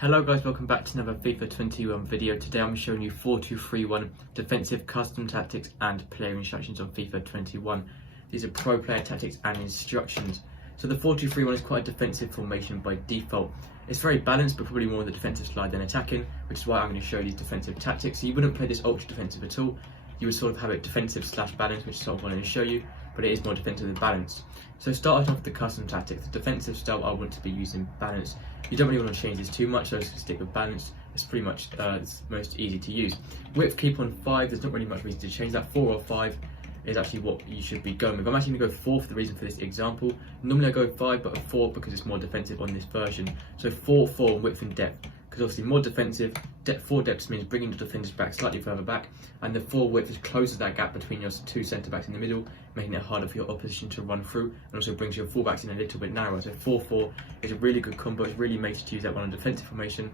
Hello guys, welcome back to another FIFA 21 video. Today I'm showing you 4-2-3-1 defensive custom tactics and player instructions on FIFA 21. These are pro player tactics and instructions. So the 4-2-3-1 is quite a defensive formation by default. It's very balanced, but probably more on the defensive side than attacking, which is why I'm going to show you these defensive tactics. So you wouldn't play this ultra defensive at all. You would sort of have it defensive slash balanced, which is sort of what I'm going to show you, but it is more defensive than balanced. So starting off with the custom tactics, the defensive style I want to be using balanced. You don't really want to change this too much, so I'm just going to stick with balanced. It's pretty much it's most easy to use. Width keep on 5, there's not really much reason to change that. 4 or 5 is actually what you should be going with. I'm actually going to go 4 for the reason for this example. Normally I go 5, but a 4 because it's more defensive on this version. So 4, 4 width and depth, because obviously more defensive. 4 depth means bringing the defenders back slightly further back, and the 4 width just closes that gap between your two centre backs in the middle, making it harder for your opposition to run through, and also brings your full backs in a little bit narrower. So 4-4 is a really good combo. It's really made to use that one on defensive formation,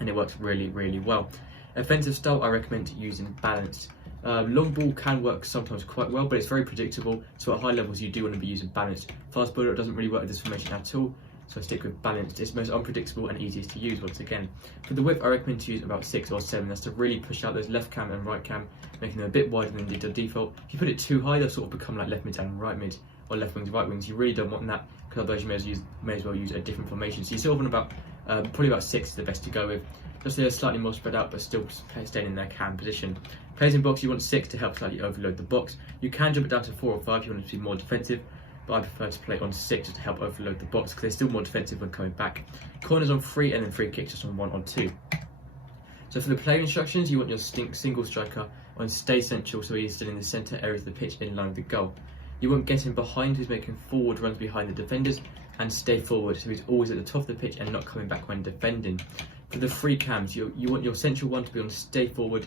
and it works really well. Offensive style I recommend using balanced. Long ball can work sometimes quite well, but it's very predictable, so at high levels you do want to be using balanced. Fast bowler doesn't really work with this formation at all, so I stick with balanced. It's most unpredictable and easiest to use once again. For the width I recommend to use about 6 or 7, that's to really push out those left cam and right cam, making them a bit wider than the default. If you put it too high, they'll sort of become like left mid and right mid, or left wings, right wings. You really don't want that, because otherwise you may as well use a different formation. So you sort of want about, probably about 6 is the best to go with. Just they're slightly more spread out, but still staying in their cam position. Players in box, you want 6 to help slightly overload the box. You can jump it down to 4 or 5 if you want it to be more defensive, but I prefer to play on 6 just to help overload the box, because they're still more defensive when coming back. Corners on 3, and then free kicks just on 1 or 2. So for the player instructions, you want your single striker on stay central, so he's still in the centre areas of the pitch in line with the goal. You want getting behind, who's making forward runs behind the defenders, and stay forward, so he's always at the top of the pitch and not coming back when defending. For the free cams, you want your central one to be on stay forward,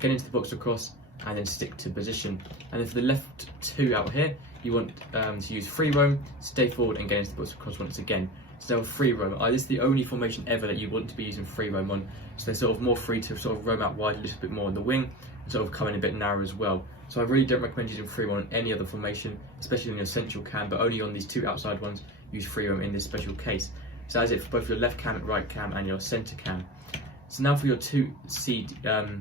get into the box across, and then stick to position. And then for the left 2 out here, you want to use free roam, stay forward, and get into the box across once again. So free roam, this is the only formation ever that you want to be using free roam on. So they're sort of more free to sort of roam out wide a little bit more on the wing, and sort of come in a bit narrow as well. So I really don't recommend using free roam on any other formation, especially on your central cam, but only on these 2 outside ones, use free roam in this special case. So that's it for both your left cam, right cam, and your centre cam. So now for your two CDMs.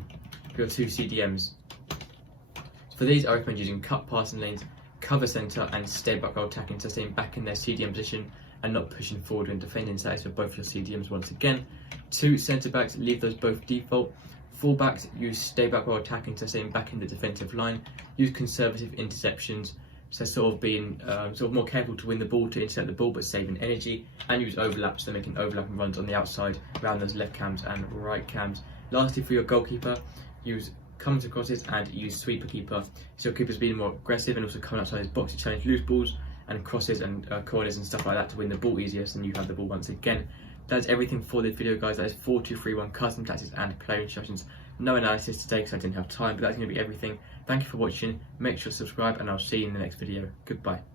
For these, I recommend using cut passing lanes, cover centre, and stay back while attacking, so staying back in their CDM position and not pushing forward when defending. So that's for both your CDMs once again. 2 centre backs, leave those both default. Full backs, use stay back while attacking, so staying back in the defensive line. Use conservative interceptions, so sort of being sort of more careful to win the ball, to intercept the ball, but saving energy. And use overlaps, so making overlapping runs on the outside around those left cams and right cams. Lastly, for your goalkeeper, use coming to crosses and use sweeper keeper, so your keeper's being more aggressive and also coming outside his box to challenge loose balls and crosses and corners and stuff like that to win the ball easier, so then you have the ball once again. That's everything for this video, guys. That is 4-2-3-1 custom tactics and player instructions. No analysis today because I didn't have time, but that's going to be everything. Thank you for watching. Make sure to subscribe, and I'll see you in the next video. Goodbye.